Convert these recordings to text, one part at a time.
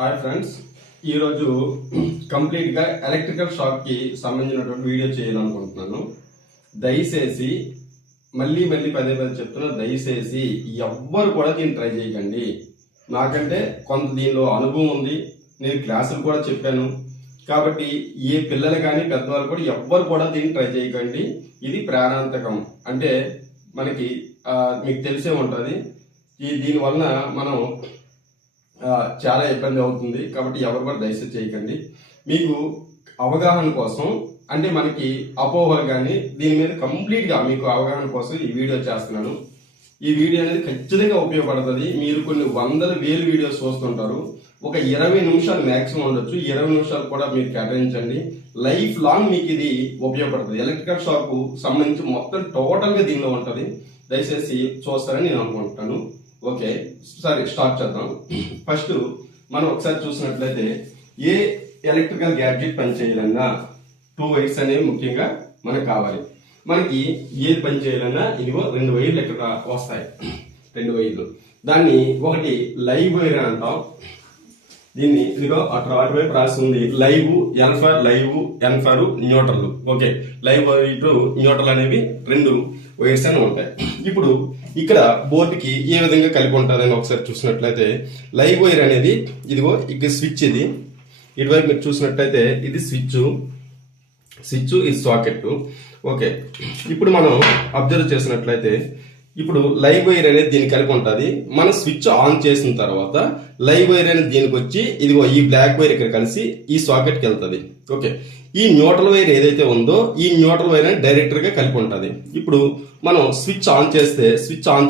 Hi friends, ఈరోజు కంప్లీట్గా electrical షాక్కి సంబంధించినటువంటి వీడియో చేయాలనుకుంటున్నాను. దయచేసి మళ్ళీ పదే చెప్తున్నా, దయచేసి ఎవ్వరు కూడా దీన్ని ట్రై చేయకండి. నాకంటే కొంత దీనిలో అనుభవం ఉంది, నేను క్లాసులు కూడా చెప్పాను. కాబట్టి ఏ పిల్లలు కానీ పెద్దవాళ్ళు కూడా ఎవ్వరు కూడా దీన్ని ట్రై చేయకండి. ఇది ప్రాణాంతకం. అంటే మనకి మీకు తెలిసే ఉంటుంది, దీనివలన మనం చాలా ఇబ్బంది అవుతుంది. కాబట్టి ఎవరు కూడా దయచేసి చేయకండి. మీకు అవగాహన కోసం, అంటే మనకి అపోహలు కానీ దీని మీద కంప్లీట్గా మీకు అవగాహన కోసం ఈ వీడియో చేస్తున్నాను. ఈ వీడియో అనేది ఖచ్చితంగా ఉపయోగపడుతుంది. మీరు కొన్ని వందల వేలు వీడియోస్ చూస్తుంటారు, ఒక 20 నిమిషాలు మ్యాక్సిమం ఉండొచ్చు, 20 నిమిషాలు కూడా మీరు కేటాయించండి. లైఫ్ లాంగ్ మీకు ఇది ఉపయోగపడుతుంది. ఎలక్ట్రికల్ షాక్ సంబంధించి మొత్తం టోటల్గా దీనిలో ఉంటుంది. దయచేసి చూస్తారని నేను అనుకుంటున్నాను. ఓకే, సరే స్టార్ట్ చేద్దాం. ఫస్ట్ మనం ఒకసారి చూసినట్లయితే, ఏ ఎలక్ట్రికల్ గ్యాడ్జెట్ పనిచేయాలన్నా 2 వైర్స్ అనేవి ముఖ్యంగా మనకు కావాలి. మనకి ఏది పని చేయాలన్నా ఇదిగో 2 వైర్లు ఇక్కడ వస్తాయి, 2 వైర్లు. దాన్ని ఒకటి లైవ్ వైర్ అని అంటాం. దీన్ని ఇదిగో అటువైపు రాసి ఉంది live, N for neutral. Okay, live wire neutral అనేవి 2 వైర్స్ అని ఉంటాయి. ఇప్పుడు ఇక్కడ బోర్డుకి ఏ విధంగా కలిపి ఉంటుందని ఒకసారి చూసినట్లయితే, లైవ్ వైర్ అనేది ఇదిగో ఇక్కడ స్విచ్, ఇది ఇటువైపు మీరు చూసినట్లయితే ఇది స్విచ్, ఇది సాకెట్. ఓకే, ఇప్పుడు మనం అబ్జర్వ్ చేసినట్లయితే, ఇప్పుడు లైవ్ వైర్ అనేది దీనికి కలిపి ఉంటుంది. మనం స్విచ్ ఆన్ చేసిన తర్వాత లైవ్ వైర్ అనేది దీనికి వచ్చి ఇదిగో ఈ బ్లాక్ వైర్ ఇక్కడ కలిసి ఈ సాకెట్కి వెళ్తుంది. ఓకే, ఈ న్యూట్రల్ వైర్ ఏదైతే ఉందో ఈ న్యూట్రల్ వైర్ అనేది డైరెక్ట్ గా కలిపి ఉంటుంది. ఇప్పుడు మనం స్విచ్ ఆన్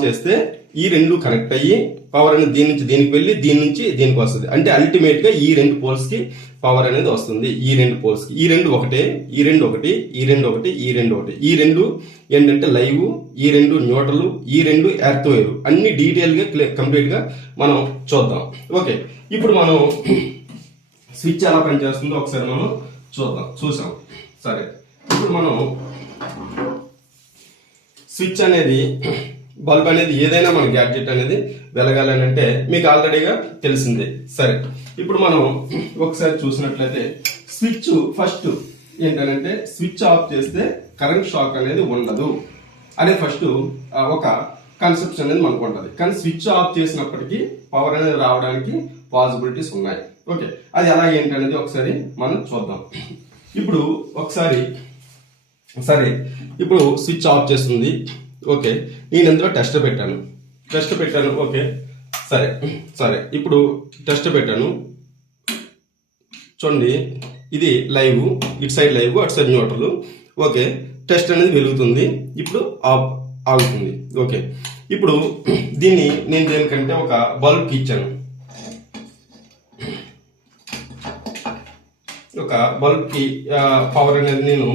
చేస్తే ఈ 2 కనెక్ట్ అయ్యి పవర్ అనేది దీని నుంచి దీనికి వెళ్ళి దీని నుంచి దీనికి వస్తుంది. అంటే అల్టిమేట్ గా ఈ 2 పోల్స్ కి పవర్ అనేది వస్తుంది. ఈ 2 పోల్స్ కి ఈ 2 ఒకటే, ఈ 2 ఒకటి, ఈ 2 ఒకటి, ఈ 2 ఒకటి. ఈ 2 ఏంటంటే లైవ్, ఈ 2 న్యూట్రల్, ఈ 2 ఎర్త్ వైర్. అన్ని డీటెయిల్ గా కంప్లీట్ గా మనం చూద్దాం. ఓకే, ఇప్పుడు మనం స్విచ్ ఎలా పనిచేస్తుందో ఒకసారి మనం చూసాం. సరే, ఇప్పుడు మనం స్విచ్ అనేది, బల్బ్ అనేది, ఏదైనా మన గ్యాడ్జెట్ అనేది వెలగాలని అంటే మీకు ఆల్రెడీగా తెలిసిందే. సరే, ఇప్పుడు మనం ఒకసారి చూసినట్లయితే, స్విచ్ ఫస్ట్ ఏంటంటే స్విచ్ ఆఫ్ చేస్తే కరెంట్ షాక్ అనేది ఉండదు అనే ఫస్ట్ ఒక కాన్సెప్ట్ అనేది మనకు ఉంటుంది. కానీ స్విచ్ ఆఫ్ చేసినప్పటికీ పవర్ అనేది రావడానికి పాసిబిలిటీస్ ఉన్నాయి. ఓకే, అది ఎలా ఏంటనేది ఒకసారి మనం చూద్దాం. ఇప్పుడు ఒకసారి, సరే, ఇప్పుడు స్విచ్ ఆఫ్ చేస్తుంది. ఓకే, నేను ఎందులో టెస్ట్ పెట్టాను. ఓకే, సరే ఇప్పుడు టెస్ట్ పెట్టాను. చూడండి, ఇది లైవ్, ఇటు సైడ్ లైవ్, అటు సైడ్ న్యూట్రల్. ఓకే, టెస్ట్ అనేది వెలుగుతుంది. ఇప్పుడు ఆగుతుంది. ఓకే, ఇప్పుడు దీన్ని నేను దేనికంటే ఒక బల్బ్కి ఇచ్చాను. ఒక బల్బ్కి పవర్ అనేది నేను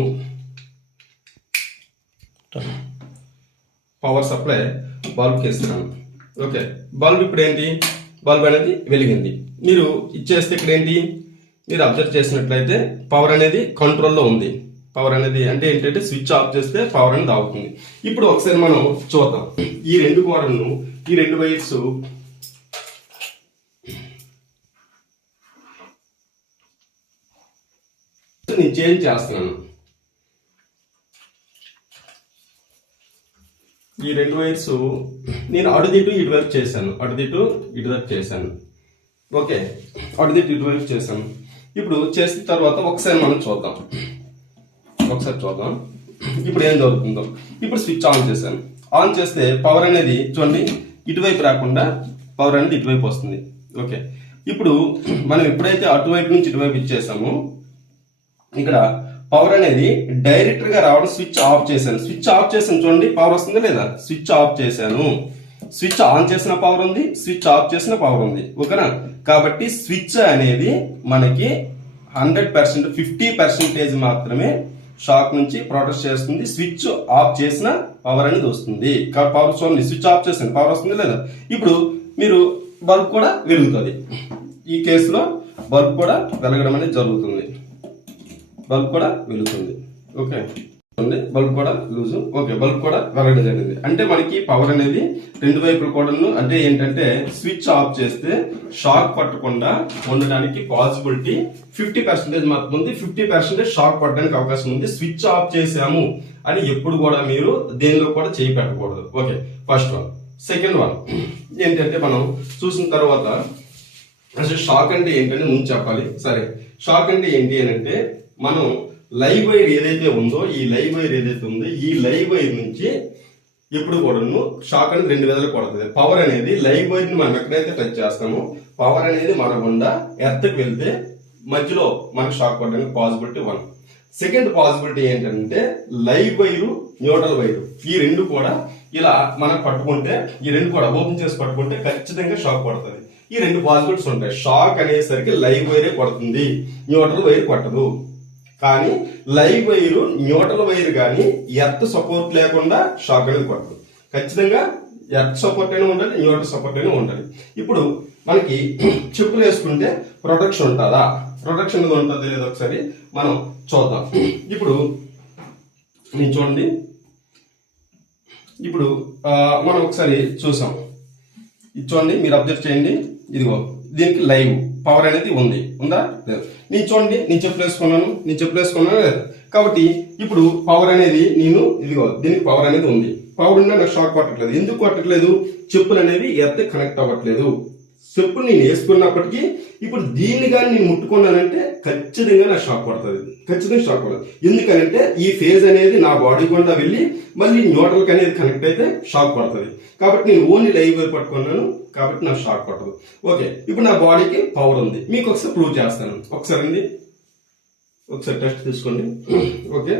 పవర్ సప్లై బల్బ్కి ఇస్తున్నాను. ఓకే, బల్బ్ ఇప్పుడు ఏంటి, బల్బ్ అనేది వెలిగింది. మీరు ఇచ్చేస్తే ఇక్కడ ఏంటి, మీరు అబ్జర్వ్ చేసినట్లయితే పవర్ అనేది కంట్రోల్లో ఉంది. పవర్ అనేది అంటే ఏంటంటే స్విచ్ ఆఫ్ చేస్తే పవర్ అనేది ఆగుతుంది. ఇప్పుడు ఒకసారి మనం చూద్దాం. ఈ 2 కోడలను, ఈ 2 వైర్స్ నేను చేంజ్ చేస్తున్నాను. ఈ 2 వైర్స్ నేను అటుదిటు ఇటువైపు చేశాను. ఓకే, అటుదిటు ఇటువైపు చేశాను. ఇప్పుడు చేసిన తర్వాత ఒకసారి మనం చూద్దాం. ఇప్పుడు ఏం జరుగుతుందో. ఇప్పుడు స్విచ్ ఆన్ చేశాను. ఆన్ చేస్తే పవర్ అనేది చూడండి ఇటువైపు రాకుండా పవర్ అనేది ఇటువైపు వస్తుంది. ఓకే, ఇప్పుడు మనం ఎప్పుడైతే అటువైపు నుంచి ఇటువైపు ఇచ్చేసామో ఇక్కడ పవర్ అనేది డైరెక్ట్ గా రావడం. స్విచ్ ఆఫ్ చేశాను చూడండి, పవర్ వస్తుందా లేదా. స్విచ్ ఆఫ్ చేశాను, స్విచ్ ఆన్ చేసిన పవర్ ఉంది, స్విచ్ ఆఫ్ చేసిన పవర్ ఉంది. ఓకేనా, కాబట్టి స్విచ్ అనేది మనకి 100%, 50% మాత్రమే షాక్ నుంచి ప్రొటెక్ట్ చేస్తుంది. స్విచ్ ఆఫ్ చేసిన పవర్ అనేది వస్తుంది. పవర్ చూడండి, స్విచ్ ఆఫ్ చేసిన పవర్ వస్తుంది లేదా. ఇప్పుడు మీరు బల్బ్ కూడా వెలుగుతుంది. ఈ కేసులో బల్బ్ కూడా వెలగడం అనేది జరుగుతుంది. ఓకే. బల్బ్ కూడా లూజ్. ఓకే, బల్బ్ కూడా వెరగడం జరిగింది. అంటే మనకి పవర్ అనేది రెండు వైపులు కూడా అంటే ఏంటంటే స్విచ్ ఆఫ్ చేస్తే షాక్ పట్టకుండా ఉండడానికి పాసిబిలిటీ 50% మాత్రం ఉంది. 50% షాక్ పట్టడానికి అవకాశం ఉంది. స్విచ్ ఆఫ్ చేసాము అని ఎప్పుడు కూడా మీరు దేనిలో కూడా చేయి పెట్టకూడదు. Okay, first one. Second one ఏంటంటే మనం చూసిన తర్వాత అసలు షాక్ అంటే ఏంటని ముందు చెప్పాలి. సరే, షాక్ అంటే ఏంటి అని అంటే మనం లైవ్ వైర్ ఏదైతే ఉందో ఈ లైవ్ వైర్ నుంచి ఎప్పుడు కూడా షాక్ అనేది రెండు విధాలు కొడుతుంది. పవర్ అనేది లైవ్ వైర్ ని మనం ఎక్కడైతే టచ్ చేస్తామో పవర్ అనేది మన గుండా ఎర్త్కి వెళ్తే మధ్యలో మనకు షాక్ కొట్టడానికి పాసిబిలిటీ 1. సెకండ్ పాసిబిలిటీ ఏంటంటే లైవ్ వైరు న్యూట్రల్ వైరు ఈ రెండు కూడా ఇలా మనం పట్టుకుంటే ఈ రెండు కూడా ఓపెన్ చేసి పట్టుకుంటే ఖచ్చితంగా షాక్ కొడుతుంది. ఈ రెండు పాసిబిలిటీస్ ఉంటాయి. షాక్ అనేసరికి లైవ్ వైరే కొడుతుంది, న్యూట్రల్ వైర్ కొట్టదు. కానీ లైవ్ వైరు న్యూట్రల్ వైర్ కానీ ఎర్త్ సపోర్ట్ లేకుండా షాక్ అనేది కొట్టదు. ఖచ్చితంగా ఎర్త్ సపోర్ట్ అయినా ఉండాలి, న్యూట్రల్ సపోర్ట్ అయినా ఉండాలి. ఇప్పుడు మనకి చెప్పులు వేసుకుంటే ప్రొటెక్షన్ ఉంటుందా, ప్రొటెక్షన్ ఉంటుంది లేదా ఒకసారి మనం చూద్దాం. ఇప్పుడు నేను చూడండి, ఇప్పుడు మనం ఒకసారి చూసాం. ఇది చూడండి, మీరు అబ్జర్వ్ చేయండి. ఇదిగో దీనికి లైవ్ పవర్ అనేది ఉందా లేదు. నేను చూడండి, నేను చెప్పులు వేసుకున్నాను లేదు. కాబట్టి ఇప్పుడు పవర్ అనేది ఇదిగో దీనికి పవర్ అనేది ఉంది. పవర్ ఉన్నా నాకు షాక్ కొట్టట్లేదు. ఎందుకు కొట్టట్లేదు? చెప్పులు అనేవి ఎర్త్ కనెక్ట్ అవ్వట్లేదు. చెప్పులు నేను వేసుకున్నప్పటికీ ఇప్పుడు దీన్ని కానీ నేను ముట్టుకున్నానంటే ఖచ్చితంగా నాకు షాక్ కొడుతుంది. ఖచ్చితంగా షాక్ కొడుతుంది. ఎందుకంటే ఈ ఫేజ్ అనేది నా బాడీ గుండా వెళ్ళి మళ్ళీ న్యూట్రల్ అనేది కనెక్ట్ అయితే షాక్ కొడుతుంది. కాబట్టి నేను ఓన్లీ లైవ్ వైర్ పట్టుకున్నాను కాబట్టి నాకు షాక్ కొట్టదు. ఓకే, ఇప్పుడు నా బాడీకి పవర్ ఉంది. మీకు ఒకసారి ప్రూవ్ చేస్తాను. ఒకసారి టెస్ట్ తీసుకోండి. ఓకే,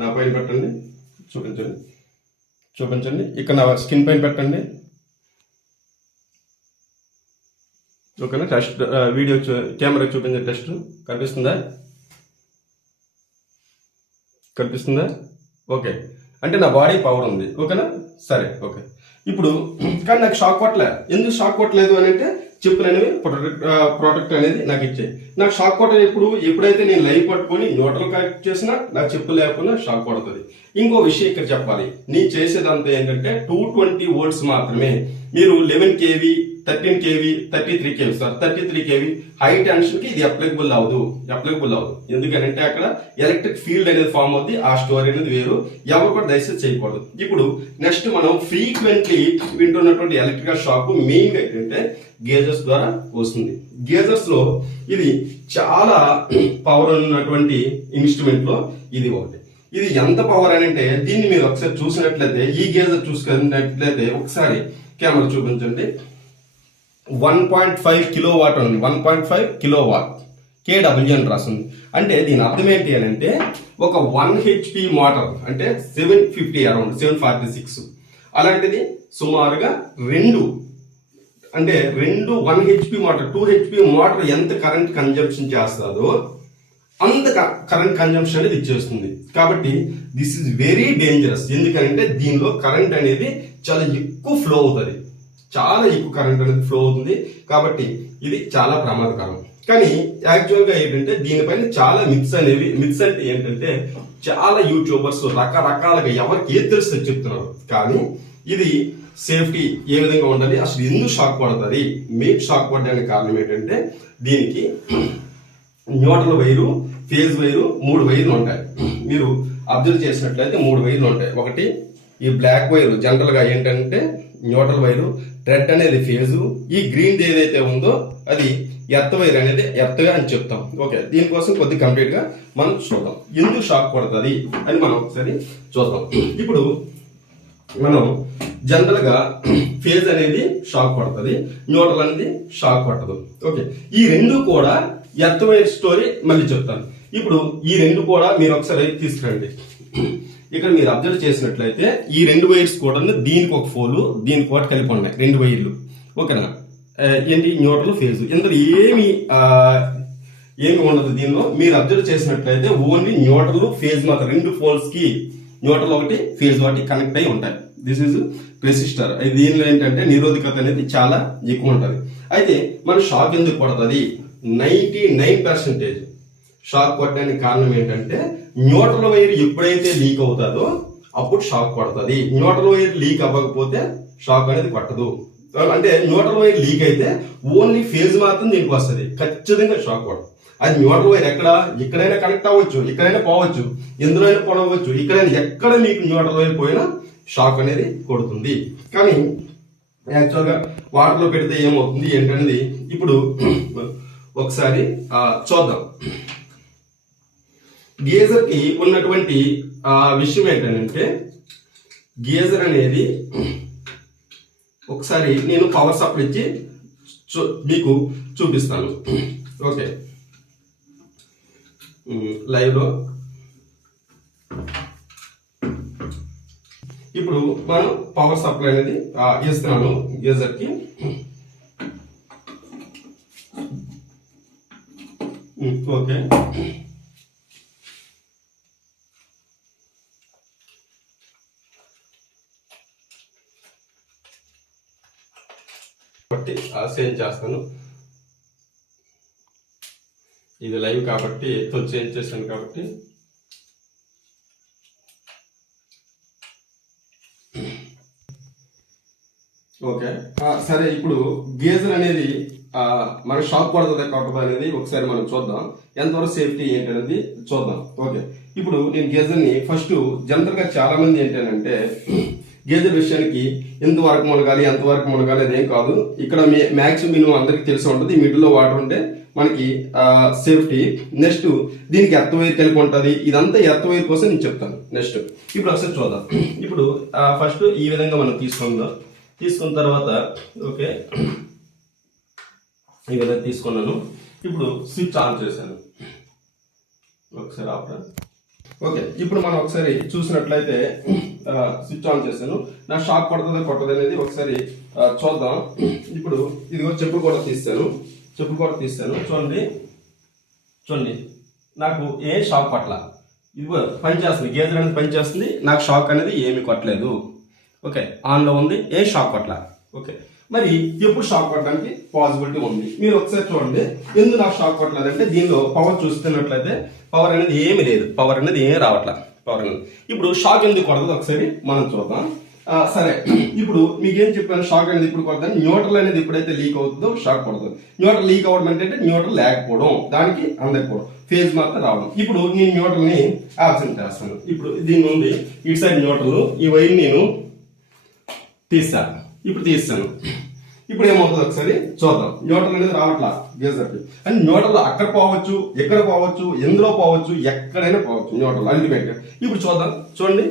నా పైన పెట్టండి, చూపించండి. ఇక్కడ నా స్కిన్ పైన పెట్టండి. ఓకేనా? టెస్ట్ వీడియో కెమెరా చూపించే టెస్ట్ కనిపిస్తుందా? ఓకే, అంటే నా బాడీ పవర్ ఉంది. ఓకేనా? సరే, ఓకే. ఇప్పుడు కానీ నాకు షాక్ కొట్టలే. ఎందుకు షాక్ కొట్టలేదు అని అంటే చెప్పులు అనేవి ప్రొటెక్ట్ అనేది నాకు ఇచ్చాయి. నాకు షాక్ కొట్టలేదు. ఎప్పుడైతే నేను లైవ్ పట్టుకొని న్యూట్రల్ కనెక్ట్ చేసినా నాకు చెప్పులు లేకుండా షాక్ కొడుతుంది. ఇంకో విషయం ఇక్కడ చెప్పాలి. నేను చేసేదంతా ఏంటంటే 220 volts మాత్రమే. మీరు 11 kV 13 kV 33 kV 33 kV high tension కి ఇది అప్లికబుల్ అవ్వదు. ఎందుకంటే అక్కడ ఎలక్ట్రిక్ ఫీల్డ్ అనేది ఫామ్ అవుతుంది. ఆ స్టోరీ అనేది వేరు. ఎవరు కూడా దయచేసి చేయకూడదు. ఇప్పుడు నెక్స్ట్ మనం ఫ్రీక్వెంట్లీ వింటున్నటువంటి ఎలక్ట్రికల్ షాక్ మెయిన్ గా ఏంటంటే గేజర్స్ ద్వారా వస్తుంది. గేజర్స్ లో ఇది చాలా పవర్ ఉన్నటువంటి ఇన్స్ట్రుమెంట్ లో ఇది ఒకటి. ఇది ఎంత పవర్ అని అంటే దీన్ని మీరు ఒకసారి చూసినట్లయితే ఈ గేజర్ చూసుకున్నట్లయితే ఒకసారి కెమెరా చూపించండి. 1.5 కిలోవాట్ ఉంది. 1.5 కిలోవాట్ KW అని రాస్తుంది. అంటే దీని అర్థం ఏంటి అని అంటే ఒక 1 HP మోటార్ అంటే 750 అరౌండ్ 746 అలాంటిది సుమారుగా రెండు 1 HP మోటార్ 2 HP మోటార్ ఎంత కరెంట్ కన్జంప్షన్ చేస్తుందో అంత కరెంట్ కన్జంప్షన్ అనేది ఇచ్చేస్తుంది. కాబట్టి దిస్ ఇస్ వెరీ డేంజరస్. ఎందుకంటే దీనిలో కరెంట్ అనేది చాలా ఎక్కువ ఫ్లో అవుతుంది. కాబట్టి ఇది చాలా ప్రమాదకరం. కానీ యాక్చువల్ గా ఏంటంటే దీనిపైన చాలా మిత్స్ అంటే ఏంటంటే చాలా యూట్యూబర్స్ రకరకాలుగా ఎవరికి ఏది తెలిస్తే చెప్తున్నారు. కానీ ఇది సేఫ్టీ ఏ విధంగా ఉండాలి, అసలు ఎందుకు షాక్ పడుతుంది, మీకు షాక్ పడడానికి కారణం ఏంటంటే దీనికి న్యూట్రల్ వైరు, ఫేజ్ వైరు 3 వైర్లు ఉంటాయి. మీరు అబ్జర్వ్ చేసినట్లయితే 3 వైర్లు ఉంటాయి. ఒకటి ఈ బ్లాక్ వైర్ జనరల్ గా ఏంటంటే న్యూట్రల్ వైరు, రెడ్ అనేది ఫేజు, ఈ గ్రీన్ ఏదైతే ఉందో అది ఎర్త్ వైర్ అనేది ఎర్త్ గా అని చెప్తాం. ఓకే, దీనికోసం కొద్ది కంప్లీట్ గా మనం చూద్దాం ఎందుకు షాక్ పడుతుంది అని మనం ఒకసారి చూద్దాం. ఇప్పుడు మనం జనరల్ గా ఫేజ్ అనేది షాక్ పడుతుంది, న్యూట్రల్ అనేది షాక్ పడదు. ఓకే, ఈ రెండు కూడా ఎర్త్ వైర్ స్టోరీ మళ్ళీ చెప్తాను. ఇప్పుడు ఈ రెండు కూడా మీరు ఒకసారి తీసుకురండి. ఇక్కడ మీరు అబ్జర్వ్ చేసినట్లయితే ఈ 2 వైర్స్ కూడా దీనికి ఒక ఫోలు దీనికి ఒకటి కలిపి ఉన్నాయి 2 వైర్లు. ఓకేనా? ఏంటి న్యూట్రల్ ఫేజ్ ఇందులో ఏమి ఉండదు. దీనిలో మీరు అబ్జర్వ్ చేసినట్లయితే ఓన్లీ న్యూట్రల్ ఫేజ్ మాత్రం 2 పోల్స్ కి న్యూట్రల్ ఒకటి ఫేజ్ ఒకటి కనెక్ట్ అయి ఉంటాయి. This is resistor. దీనిలో ఏంటంటే నిరోధకత అనేది చాలా ఎక్కువ ఉంటుంది. అయితే మన షాక్ ఎందుకు పడుతుంది? 99% షాక్ కొట్టడానికి కారణం ఏంటంటే న్యూట్రల్ వైర్ ఎప్పుడైతే లీక్ అవుతుందో అప్పుడు షాక్ కొడుతుంది. న్యూట్రల్ వైర్ లీక్ అవ్వకపోతే షాక్ అనేది కొట్టదు. అంటే న్యూట్రల్ వైర్ లీక్ అయితే ఓన్లీ ఫేజ్ మాత్రం దీనికి వస్తుంది, ఖచ్చితంగా షాక్ కొడదు. అది న్యూట్రల్ వైర్ ఎక్కడైనా కనెక్ట్ అవ్వచ్చు, ఎక్కడైనా పోవచ్చు, ఎందులోనైనా పొడవచ్చు, ఇక్కడైనా ఎక్కడ మీకు న్యూట్రల్ వైర్ పోయినా షాక్ అనేది కొడుతుంది. కానీ యాక్చువల్గా వాటర్లో పెడితే ఏమవుతుంది ఏంటనేది ఇప్పుడు ఒకసారి చూద్దాం. గేజర్ కి ఉన్నటువంటి విషయం ఏంటంటే గేజర్ అనేది ఒకసారి నేను పవర్ సప్లై ఇచ్చి మీకు చూపిస్తాను. ఓకే, లైవ్ లో ఇప్పుడు మనం పవర్ సప్లై అనేది ఇస్తున్నాను గేజర్ కి. ఓకే, కాబట్టి చేంజ్ చేస్తాను. ఇది లైవ్ కాబట్టి చేంజ్ చేశాను కాబట్టి ఓకే సరే. ఇప్పుడు గేజర్ అనేది మన షాక్ కొడుతుంది కొట్టదు అనేది ఒకసారి మనం చూద్దాం. ఎంతవరకు సేఫ్టీ ఏంటి అనేది చూద్దాం. ఓకే, ఇప్పుడు నేను గేజర్ ని ఫస్ట్ జనరల్ గా చాలా మంది ఏంటంటే గేజర్ విషయానికి ఎంతవరకు మునగాలి ఎంతవరకు మునగాలి అదేం కాదు. ఇక్కడ మ్యాక్సిమం అందరికి తెలిసి ఉంటుంది, మిడిల్లో వాటర్ ఉంటే మనకి సేఫ్టీ. నెక్స్ట్ దీనికి ఎర్త్ వైర్ కలిపి ఉంటుంది. ఇదంతా ఎర్త్ వైర్ కోసం నేను చెప్తాను. నెక్స్ట్ ఇప్పుడు ఒకసారి చూద్దాం. ఇప్పుడు ఫస్ట్ ఈ విధంగా మనం తీసుకుందాం. తీసుకున్న తర్వాత ఓకే ఈ విధంగా తీసుకున్నాను. ఇప్పుడు స్విచ్ ఆన్ చేశాను. ఒకసారి ఆపరా. ఓకే, ఇప్పుడు మనం ఒకసారి చూసినట్లయితే స్విచ్ ఆన్ చేశాను. నా షాక్ కొడుతుందా కొట్టదు అనేది ఒకసారి చూద్దాం. ఇప్పుడు ఇదిగో చెప్పులు కూడా తీస్తాను. చూడండి నాకు ఏ షాక్ పట్ల ఇదిగో పని చేస్తుంది. గేజర్ అనేది పని చేస్తుంది. నాకు షాక్ అనేది ఏమి కొట్టలేదు. ఓకే, ఆన్లో ఉంది, ఏ షాక్ కొట్ల. ఓకే, మరి ఎప్పుడు షాక్ కొట్టడానికి పాసిబిలిటీ ఉంది మీరు ఒకసారి చూడండి. ఎందుకు నాకు షాక్ కొట్టలేదంటే దీనిలో పవర్ చూస్తున్నట్లయితే పవర్ అనేది ఏమి లేదు, పవర్ అనేది ఏం రావట్లా. పవర్ అనేది ఇప్పుడు షాక్ ఎందుకు కొడదు ఒకసారి మనం చూద్దాం. సరే, ఇప్పుడు మీకేం చెప్పాను, షాక్ అనేది ఇప్పుడు కొడతాను. న్యూట్రల్ అనేది ఎప్పుడైతే లీక్ అవుతుందో షాక్ కొడతాం. న్యూట్రల్ లీక్ అవ్వడం అంటే న్యూట్రల్ లేకపోవడం, దానికి అందకపోవడం, ఫేజ్ మాత్రం రావడం. ఇప్పుడు నేను న్యూట్రల్ ని ఆబ్సెంట్ చేస్తాను. ఇప్పుడు దీని ఉంది ఇటు సైడ్ న్యూట్రల్, ఈ వైర్ నేను తీస్తాను. ఇప్పుడు తీస్తాను. ఇప్పుడు ఏమవుతుంది ఒకసారి చూద్దాం. న్యూట్రల్ అనేది రావట్లా గేజర్ కి. అండ్ న్యూట్రల్ అక్కడ పోవచ్చు, ఎక్కడ పోవచ్చు, ఎందులో పోవచ్చు, ఎక్కడైనా పోవచ్చు న్యూట్రల్ అల్టిమేట్ గా. ఇప్పుడు చూద్దాం. చూడండి,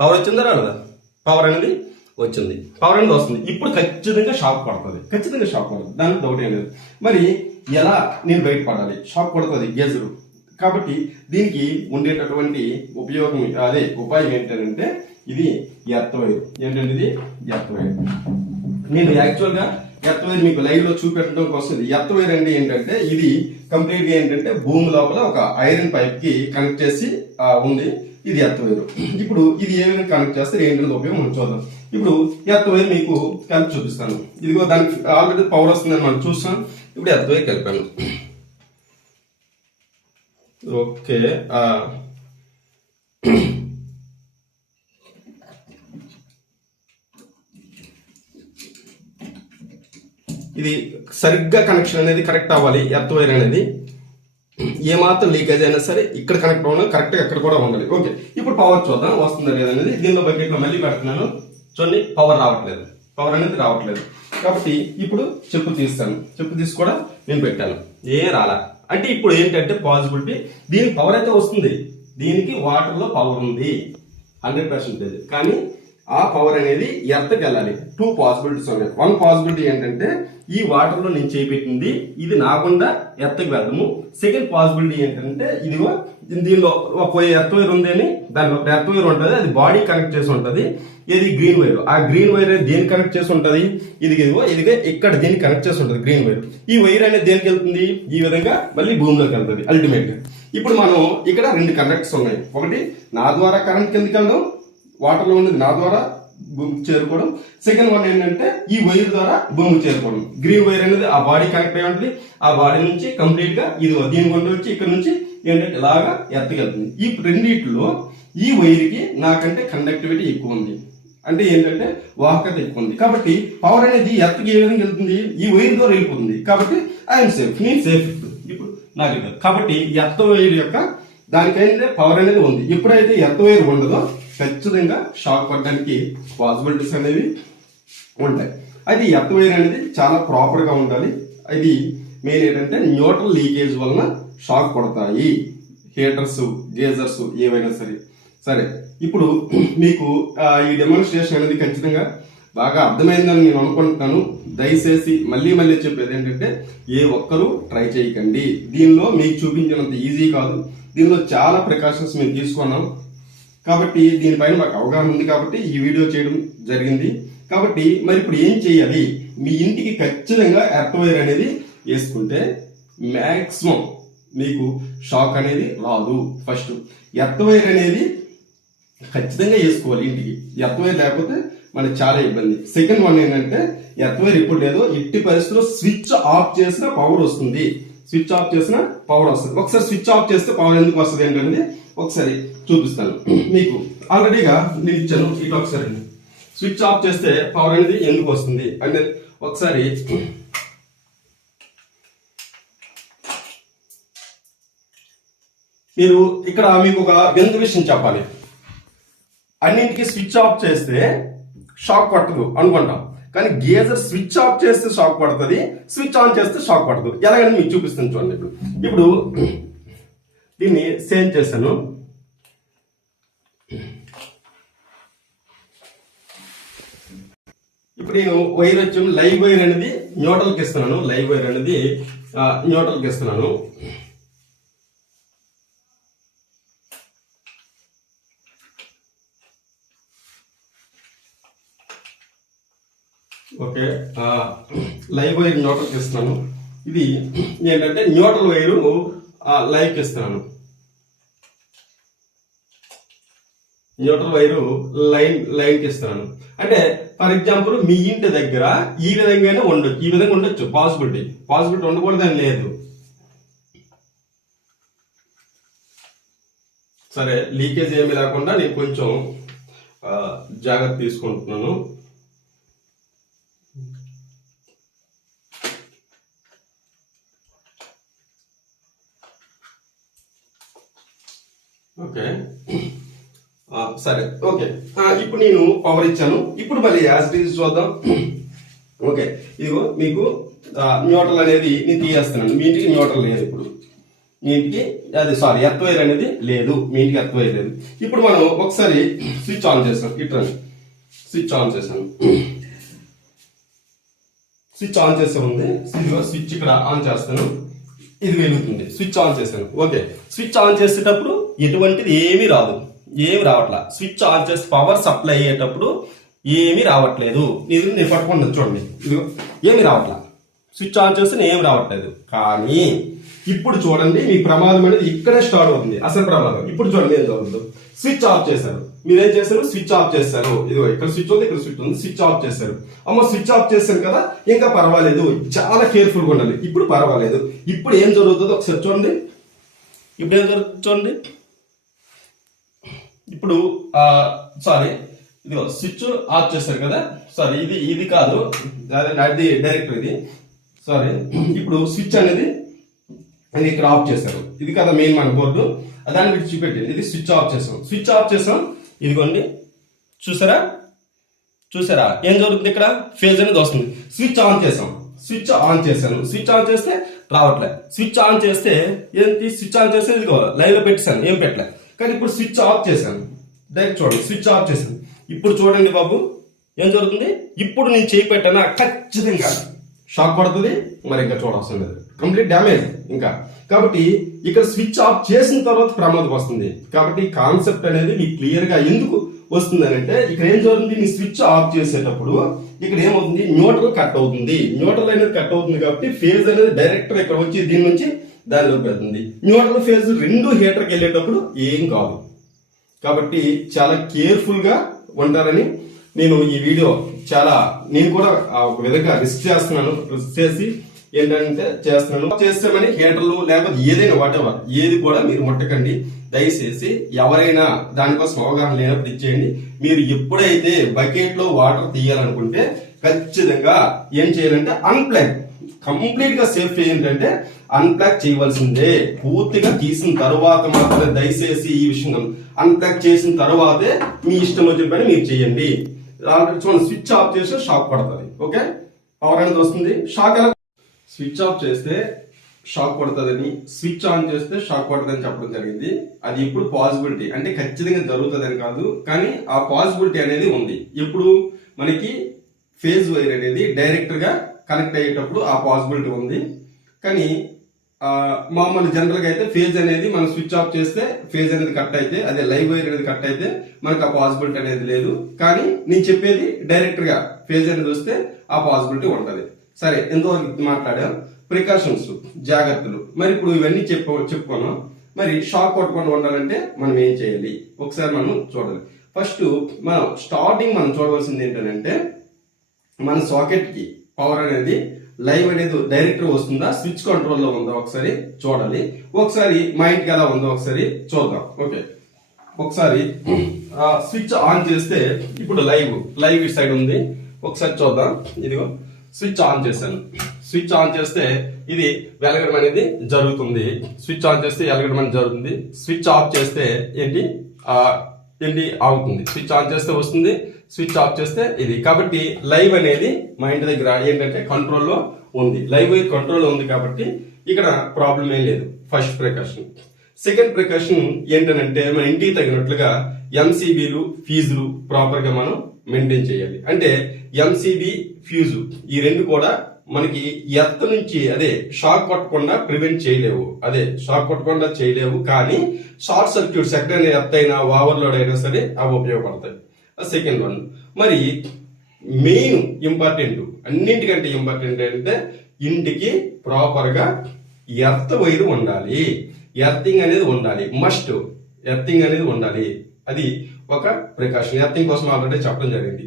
పవర్ వచ్చిందా రాలేదా? పవర్ అనేది వచ్చింది, పవర్ అనేది వస్తుంది. ఇప్పుడు ఖచ్చితంగా షాక్ పడుతుంది, దానికి డౌట్ ఏం లేదు. మరి ఎలా నేను బయటపడాలి? షాక్ పడుతుంది గేజర్ కాబట్టి దీనికి ఉండేటటువంటి ఉపయోగం ఉపాయం ఏంటంటే ఇది ఎర్త్ వైర్. ఏంటంటే ఇది ఎర్త్ వైర్. నేను యాక్చువల్ గా ఎర్త్ వైర్ మీకు లైవ్ లో చూపెట్టడం కోసం ఎర్త్ వైర్ అంటే ఏంటంటే ఇది కంప్లీట్ గా ఏంటంటే భూమి లోపల ఒక ఐరన్ పైప్ కి కనెక్ట్ చేసి ఉంది. ఇది ఎర్త్ వైర్. ఇప్పుడు ఇది ఏ విధంగా కనెక్ట్ చేస్తే ఏంటంటే ఉపయోగం మనం చూద్దాం. ఇప్పుడు ఎర్త్ వైర్ మీకు కలిపి చూపిస్తాను. ఇదిగో దానికి ఆల్రెడీ పవర్ వస్తుందని మనం చూస్తాం. ఇప్పుడు ఎర్త్ వైర్ కలిపాను. ఓకే, ఇది సరిగ్గా కనెక్షన్ అనేది కరెక్ట్ అవ్వాలి. ఎర్త్ వైర్ అనేది ఏమాత్రం లీకేజ్ అయినా సరే ఇక్కడ కనెక్ట్ అవ్వాలి, కరెక్ట్ గా ఎక్కడ కూడా ఉండాలి. ఓకే, ఇప్పుడు పవర్ చూద్దాం వస్తుందా లేదనేది. దీనిలో బకెట్ లో మళ్ళీ పెడుతున్నాను. చూడండి, పవర్ అనేది రావట్లేదు. కాబట్టి ఇప్పుడు చెప్పు తీస్తాను. చెప్పు తీసి కూడా నేను పెట్టాను, ఏ రాలా. అంటే ఇప్పుడు ఏంటంటే పాసిబిలిటీ దీనికి పవర్ అయితే వస్తుంది, దీనికి వాటర్ లో పవర్ ఉంది 100%. కానీ ఆ పవర్ అనేది ఎర్త్కి వెళ్ళాలి. 2 పాసిబిలిటీస్ ఉన్నాయి. 1 పాసిబిలిటీ ఏంటంటే ఈ వాటర్ లో నేను చేపెట్టింది ఇది నాకుండా ఎర్త్కి వెళ్ళము. సెకండ్ పాసిబిలిటీ ఏంటంటే ఇదిగో దీనిలో పోయే ఎర్త్ వైర్ ఉంది అని దానిలో ఎర్త్ వైర్ ఉంటుంది, అది బాడీ కనెక్ట్ చేసి ఉంటుంది. ఇది గ్రీన్ వైర్. ఆ గ్రీన్ వైర్ దేనికి కనెక్ట్ చేసి ఉంటుంది? ఇదిగో ఇక్కడ దీనికి కనెక్ట్ చేసి ఉంటుంది గ్రీన్ వైర్. ఈ వైర్ అనేది దేనికి వెళ్తుంది? ఈ విధంగా మళ్ళీ భూమిలోకి వెళ్తుంది అల్టిమేట్ గా. ఇప్పుడు మనం ఇక్కడ 2 కనెక్ట్స్ ఉన్నాయి. ఒకటి నా ద్వారా కరెంట్ కిందకి వెళ్దాం, వాటర్ లో ఉండేది నా ద్వారా భూమికి చేరుకోవడం. సెకండ్ వన్ ఏంటంటే ఈ వైర్ ద్వారా భూమికి చేరుకోవడం. గ్రీన్ వైర్ అనేది ఆ బాడీ కనెక్ట్ అయి ఉంటుంది. ఆ బాడీ నుంచి కంప్లీట్ గా ఇది దీని కొండ వచ్చి ఇక్కడ నుంచి ఏంటంటే ఇలాగా ఎత్తగలుగుతుంది. ఈ రెండిట్లో ఈ వైర్ కి నాకంటే కండక్టివిటీ ఎక్కువ ఉంది, అంటే ఏంటంటే వాహకత ఎక్కువ ఉంది. కాబట్టి పవర్ అనేది ఎర్త్కి ఏ విధంగా వెళ్తుంది, ఈ వైర్ ద్వారా వెళ్ళిపోతుంది. కాబట్టి ఐఎమ్ సేఫ్, నేను సేఫ్. ఇప్పుడు నాకు కాబట్టి ఎర్త్ వైర్ యొక్క దానికైతే పవర్ అనేది ఉంది. ఎప్పుడైతే ఎర్త్ వైర్ ఉండదో ఖచ్చితంగా షాక్ పడడానికి పాసిబిలిటీస్ అనేవి ఉంటాయి. అయితే ఎర్త్ వైర్ అనేది చాలా ప్రాపర్ గా ఉండాలి. అది మెయిన్ ఏంటంటే న్యూట్రల్ లీకేజ్ వలన షాక్ పడతాయి. హీటర్స్, గేజర్స్ ఏవైనా సరే. ఇప్పుడు మీకు ఈ డెమాన్స్ట్రేషన్ అనేది ఖచ్చితంగా బాగా అర్థమైందని నేను అనుకుంటున్నాను. దయచేసి మళ్ళీ చెప్పేది ఏంటంటే ఏ ఒక్కరూ ట్రై చేయకండి. దీనిలో మీకు చూపించినంత ఈజీ కాదు. దీనిలో చాలా ప్రికాషన్స్ మేము తీసుకున్నాం. కాబట్టి దీనిపైన మాకు అవగాహన ఉంది కాబట్టి ఈ వీడియో చేయడం జరిగింది. కాబట్టి మరి ఇప్పుడు ఏం చేయాలి? మీ ఇంటికి ఖచ్చితంగా ఎర్త్ వైర్ అనేది వేసుకుంటే మ్యాక్సిమం మీకు షాక్ అనేది రాదు. ఫస్ట్ ఎర్త్ వైర్ అనేది ఖచ్చితంగా వేసుకోవాలి ఇంటికి. ఎర్త్ వైర్ లేకపోతే మనకి చాలా ఇబ్బంది. సెకండ్ వన్ ఏంటంటే ఎర్త్ వైర్ ఇప్పుడు లేదో ఎట్టి పరిస్థితుల్లో స్విచ్ ఆఫ్ చేసిన పవర్ వస్తుంది. స్విచ్ ఆఫ్ చేసిన పవర్ వస్తుంది. ఒకసారి స్విచ్ ఆఫ్ చేస్తే పవర్ ఎందుకు వస్తుంది ఏంటంటే ఒకసారి చూపిస్తాను మీకు. ఆల్రెడీగా నేను ఇచ్చాను. ఇటు ఒకసారి స్విచ్ ఆఫ్ చేస్తే పవర్ అనేది ఎందుకు వస్తుంది అంటే ఒకసారి మీరు ఇక్కడ మీకు ఒక వింత విషయం చెప్పాలి. అన్నింటికి స్విచ్ ఆఫ్ చేస్తే షాక్ పట్టదు అనుకుంటాం, కానీ గేజర్ స్విచ్ ఆఫ్ చేస్తే షాక్ పడుతుంది, స్విచ్ ఆన్ చేస్తే షాక్ పడదు. ఎలాగని మీకు చూపిస్తాను చూడండి. ఇప్పుడు దీన్ని సేవ్ చేశాను. ఇప్పుడు నేను వైర్ వచ్చి లైవ్ వైర్ అనేది న్యూట్రల్కి ఇస్తున్నాను. లైవ్ వైర్ అనేది న్యూట్రల్కి ఇస్తున్నాను. ఓకే, లైవ్ వైర్ న్యూట్రల్కి ఇస్తున్నాను. ఇది ఏంటంటే న్యూట్రల్ వైరు లైవ్కి ఇస్తున్నాను. న్యూట్రల్ వైరు లైన్కి ఇస్తున్నాను. అంటే ఫర్ ఎగ్జాంపుల్ మీ ఇంటి దగ్గర ఈ విధంగానే ఉండొచ్చు, ఈ విధంగా ఉండొచ్చు. పాసిబిలిటీ ఉండకూడదని లేదు. సరే, లీకేజ్ ఏమి లేకుండా నేను కొంచెం జాగ్రత్త తీసుకుంటున్నాను. ఓకే, సరే. ఓకే, ఇప్పుడు నేను పవర్ ఇచ్చాను. ఇప్పుడు మళ్ళీ యాజ్ ఇట్ ఈజ్ చూద్దాం. ఓకే, ఇదిగో మీకు న్యూట్రల్ అనేది నేను తీయేస్తున్నాను. మీ ఇంటికి న్యూట్రల్ లేదు. ఇప్పుడు మీ ఇంటికి ఎర్త్ వైర్ అనేది లేదు. మీ ఇంటికి ఎర్త్ వైర్ లేదు. ఇప్పుడు మనం ఒకసారి స్విచ్ ఆన్ చేస్తాం. ఇట్లా స్విచ్ ఆన్ చేశాను. స్విచ్ ఆన్ చేసే ఉంది. స్విచ్ ఇక్కడ ఆన్ చేస్తాను. ఇది వెలుగుతుంది. స్విచ్ ఆన్ చేశాను. ఓకే, స్విచ్ ఆన్ చేసేటప్పుడు ఎటువంటిది ఏమీ రాదు, ఏమి రావట్లా. స్విచ్ ఆన్ చేసి పవర్ సప్లై అయ్యేటప్పుడు ఏమీ రావట్లేదు. ఇది నేను పట్టుకున్నాను చూడండి. ఇదిగో ఏమి రావట్లా. స్విచ్ ఆన్ చేస్తే ఏమి రావట్లేదు. కానీ ఇప్పుడు చూడండి, మీ ప్రమాదం అనేది ఇక్కడే స్టార్ట్ అవుతుంది. అసలు ప్రమాదం ఇప్పుడు చూడండి ఏం జరుగుతుందో. స్విచ్ ఆఫ్ చేశారు. మీరేం చేశారు? స్విచ్ ఆఫ్ చేస్తారు. ఇదిగో ఇక్కడ స్విచ్ ఉంది, ఇక్కడ స్విచ్ ఉంది. స్విచ్ ఆఫ్ చేశారు. అమ్మ స్విచ్ ఆఫ్ చేశారు కదా, ఇంకా పర్వాలేదు, చాలా కేర్ఫుల్ గా ఉండాలి. ఇప్పుడు పర్వాలేదు. ఇప్పుడు ఏం జరుగుతుందో ఒకసారి చూడండి. ఇప్పుడు ఏం జరుగుతుంది చూడండి. ఇప్పుడు ఇదిగో స్విచ్ ఆఫ్ చేశారు కదా. ఇది కాదు, అది డైరెక్ట్. ఇది ఇప్పుడు స్విచ్ అనేది ఇక్కడ ఆఫ్ చేశారు. ఇది కదా మెయిన్ మన బోర్డు, దాన్ని మీరు చూపెట్టింది. ఇది స్విచ్ ఆఫ్ చేసాం. స్విచ్ ఆఫ్ చేసాం. ఇదిగోండి, చూసారా ఏం జరుగుతుంది? ఇక్కడ ఫేజ్ అనేది వస్తుంది. స్విచ్ ఆన్ చేసాం. స్విచ్ ఆన్ చేశాను. స్విచ్ ఆన్ చేస్తే రావట్లే. స్విచ్ ఆన్ చేస్తే ఏంటి? స్విచ్ ఆన్ చేస్తే ఇదిగో లైవ్ లో పెట్టాను, ఏం పెట్టలే. కానీ ఇప్పుడు స్విచ్ ఆఫ్ చేశాను. డైరెక్ట్ చూడండి, స్విచ్ ఆఫ్ చేశాను. ఇప్పుడు చూడండి బాబు ఏం జరుగుతుంది. ఇప్పుడు నేను చేయి పెట్టానా ఖచ్చితంగా షాక్ పడుతుంది. మరి ఇంకా చూడాల్సిన లేదు, కంప్లీట్ డ్యామేజ్ ఇంకా. కాబట్టి ఇక్కడ స్విచ్ ఆఫ్ చేసిన తర్వాత ప్రమాదం వస్తుంది. కాబట్టి కాన్సెప్ట్ అనేది మీకు క్లియర్ గా ఎందుకు వస్తుంది అంటే, ఇక్కడ ఏం జరుగుతుంది? మీ స్విచ్ ఆఫ్ చేసేటప్పుడు ఇక్కడ ఏమవుతుంది? న్యూట్రల్ కట్ అవుతుంది. న్యూట్రల్ అనేది కట్ అవుతుంది కాబట్టి ఫేజ్ అనేది డైరెక్ట్ గా ఇక్కడ వచ్చి దీని నుంచి దానిలోకి వెళ్తుంది. న్యూట్రల్ ఫేజ్ రెండు హీటర్కి వెళ్ళేటప్పుడు ఏం కాదు. కాబట్టి చాలా కేర్ఫుల్ గా ఉంటారని నేను ఈ వీడియో నేను కూడా ఒక విధంగా రిస్క్ చేస్తున్నాను. రిస్క్ చేసి ఏంటంటే చేస్తామని హీటర్లు లేకపోతే ఏదైనా వాటెవర్ ఏది కూడా మీరు ముట్టకండి. దయచేసి ఎవరైనా దానికోసం అవగాహన లేనప్పుడు ఇచ్చేయండి. మీరు ఎప్పుడైతే బకెట్ లో వాటర్ తీయాలనుకుంటే ఖచ్చితంగా ఏం చేయాలంటే అన్ప్లగ్ కంప్లీట్ గా సేఫ్ ఏంటంటే అన్ప్లగ్ చేయవలసిందే. పూర్తిగా తీసిన తర్వాత మాత్రమే దయచేసి ఈ విషయం అన్ప్లగ్ చేసిన తర్వాతే మీ ఇష్టం వచ్చిన పని మీరు చేయండి. చూడండి, స్విచ్ ఆఫ్ చేస్తే షాక్ పడుతుంది. ఓకే, పవర్ అనేది వస్తుంది. షాక్ ఎలా స్విచ్ ఆఫ్ చేస్తే షాక్ పడుతుందని, స్విచ్ ఆన్ చేస్తే షాక్ పడుతుందని చెప్పడం జరిగింది. అది ఇప్పుడు పాసిబిలిటీ అంటే ఖచ్చితంగా జరుగుతుందని కాదు, కానీ ఆ పాసిబిలిటీ అనేది ఉంది. ఇప్పుడు మనకి ఫేజ్ వైర్ అనేది డైరెక్ట్ గా కనెక్ట్ అయ్యేటప్పుడు ఆ పాసిబిలిటీ ఉంది. కానీ మామూలు జనరల్ గా అయితే ఫేజ్ అనేది మనం స్విచ్ ఆఫ్ చేస్తే ఫేజ్ అనేది కట్ అయితే, అదే లైవ్ వైర్ అనేది కట్ అయితే మనకు ఆ పాసిబిలిటీ అనేది లేదు. కానీ నేను చెప్పేది డైరెక్ట్ గా ఫేజ్ అనేది వస్తే ఆ పాసిబిలిటీ ఉంటది. సరే, ఎంతవరకు మాట్లాడాం. ప్రికాషన్స్, జాగ్రత్తలు. మరి ఇప్పుడు ఇవన్నీ చెప్పుకున్నాం. మరి షాక్ కొట్టకుండా ఉండాలంటే మనం ఏం చేయాలి ఒకసారి మనం చూడాలి. ఫస్ట్ మనం స్టార్టింగ్ మనం చూడవలసింది ఏంటంటే మన సాకెట్ కి పవర్ అనేది లైవ్ అనేది డైరెక్ట్ వస్తుందా, స్విచ్ కంట్రోల్ లో ఉందా ఒకసారి చూడాలి. ఒకసారి మా ఇంటికి ఎలా ఉందో ఒకసారి చూద్దాం. ఓకే, ఒకసారి స్విచ్ ఆన్ చేస్తే ఇప్పుడు లైవ్ ఈ సైడ్ ఉంది. ఒకసారి చూద్దాం. ఇదిగో స్విచ్ ఆన్ చేశాను. స్విచ్ ఆన్ చేస్తే ఇది వెలగడం అనేది జరుగుతుంది. స్విచ్ ఆన్ చేస్తే వెలగడం అనేది జరుగుతుంది. స్విచ్ ఆఫ్ చేస్తే ఏంటి ఆగుతుంది. స్విచ్ ఆన్ చేస్తే వస్తుంది, స్విచ్ ఆఫ్ చేస్తే ఇది. కాబట్టి లైవ్ అనేది మా ఇంటి దగ్గర ఏంటంటే కంట్రోల్లో ఉంది. లైవ్ వైర్ కంట్రోల్లో ఉంది కాబట్టి ఇక్కడ ప్రాబ్లం ఏం లేదు. First precaution. సెకండ్ ప్రికాషన్ ఏంటంటే మన ఇంటికి తగినట్లుగా ఎంసీబీలు, ఫీజులు ప్రాపర్ గా మనం మెయింటైన్ చేయాలి. అంటే ఎంసీబీ, ఫ్యూజు ఈ రెండు కూడా మనకి ఎర్త్ నుంచి అదే షాక్ కొట్టకుండా ప్రివెంట్ చేయలేవు. షాక్ కొట్టకుండా చేయలేవు, కానీ షార్ట్ సర్క్యూట్స్ ఎక్కడైనా ఎర్త్ అయినా ఓవర్లోడ్ అయినా సరే అవి ఉపయోగపడతాయి. సెకండ్ వన్, మరి మెయిన్ ఇంపార్టెంట్, అన్నింటికంటే ఇంపార్టెంట్ ఏంటంటే ఇంటికి ప్రాపర్ గా ఎర్త్ వైర్ ఉండాలి. ఎర్తింగ్ అనేది ఉండాలి, మస్ట్ ఎర్తింగ్ అనేది ఉండాలి. అది ఒక ప్రికాషన్. ఎర్తింగ్ కోసం ఆల్రెడీ చెప్పడం జరిగింది.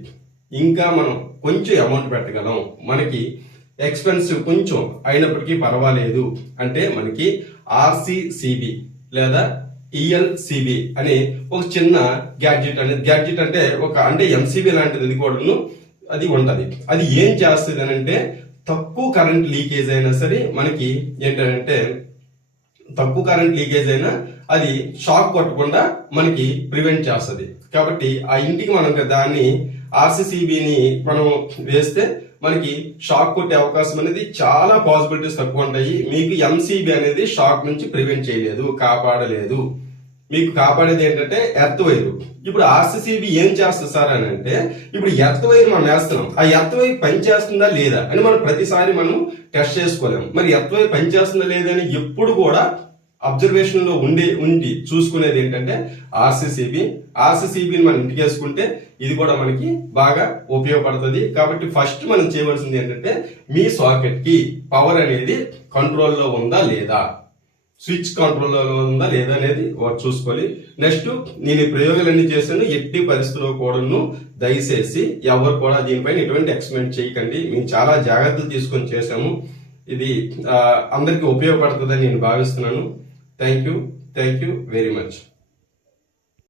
ఇంకా మనం కొంచెం అమౌంట్ పెట్టగలం, మనకి ఎక్స్పెన్సివ్ కొంచెం అయినప్పటికీ పర్వాలేదు అంటే మనకి ఆర్సీసీబీ లేదా ఈఎల్సిబి అనే ఒక చిన్న గ్యాడ్జెట్ అంటే అంటే ఎంసీబీ లాంటిది. అది కూడాను అది ఉంటది. అది ఏం చేస్తుంది అంటే తక్కువ కరెంట్ లీకేజ్ అయినా సరే మనకి ఏంటంటే తక్కువ కరెంట్ లీకేజ్ అయినా అది షాక్ కొట్టకుండా మనకి ప్రివెంట్ చేస్తుంది. కాబట్టి ఆ ఇంటికి మనం దాన్ని ఆర్సీసీబీని మనం వేస్తే మనకి షాక్ కొట్టే అవకాశం అనేది చాలా పాసిబిలిటీస్ తక్కువ ఉంటాయి. మీకు ఎంసీబీ అనేది షాక్ నుంచి ప్రివెంట్ చేయలేదు, కాపాడలేదు. మీకు కాపాడేది ఏంటంటే ఎర్త్ వైర్. ఇప్పుడు ఆర్సీసీబీ ఏం చేస్తుంది సార్ అని అంటే, ఇప్పుడు ఎర్త్ వైర్ మనం వేస్తున్నాం, ఆ ఎర్త్ వైర్ పనిచేస్తుందా లేదా అని మనం ప్రతిసారి మనం టెస్ట్ చేసుకోలేము. మరి ఎర్త్ వైర్ పనిచేస్తుందా లేదా అని ఎప్పుడు కూడా అబ్జర్వేషన్ లో ఉండి చూసుకునేది ఏంటంటే ఆర్సీసీబీని మనం ఇంటికి వేసుకుంటే ఇది కూడా మనకి బాగా ఉపయోగపడుతుంది. కాబట్టి ఫస్ట్ మనం చేయవలసింది ఏంటంటే మీ సాకెట్ కి పవర్ అనేది కంట్రోల్లో ఉందా లేదా, స్విచ్ కంట్రోల్లో ఉందా లేదా అనేది చూసుకోవాలి. నెక్స్ట్ నేను ఈ ప్రయోగాలన్నీ చేశాను. ఎట్టి పరిస్థితుల్లో కూడాను దయచేసి ఎవరు కూడా దీనిపైన ఎటువంటి ఎక్స్పెరిమెంట్ చేయకండి. మేము చాలా జాగ్రత్తలు తీసుకొని చేశాము. ఇది అందరికీ ఉపయోగపడుతుందని నేను భావిస్తున్నాను. Thank you very much.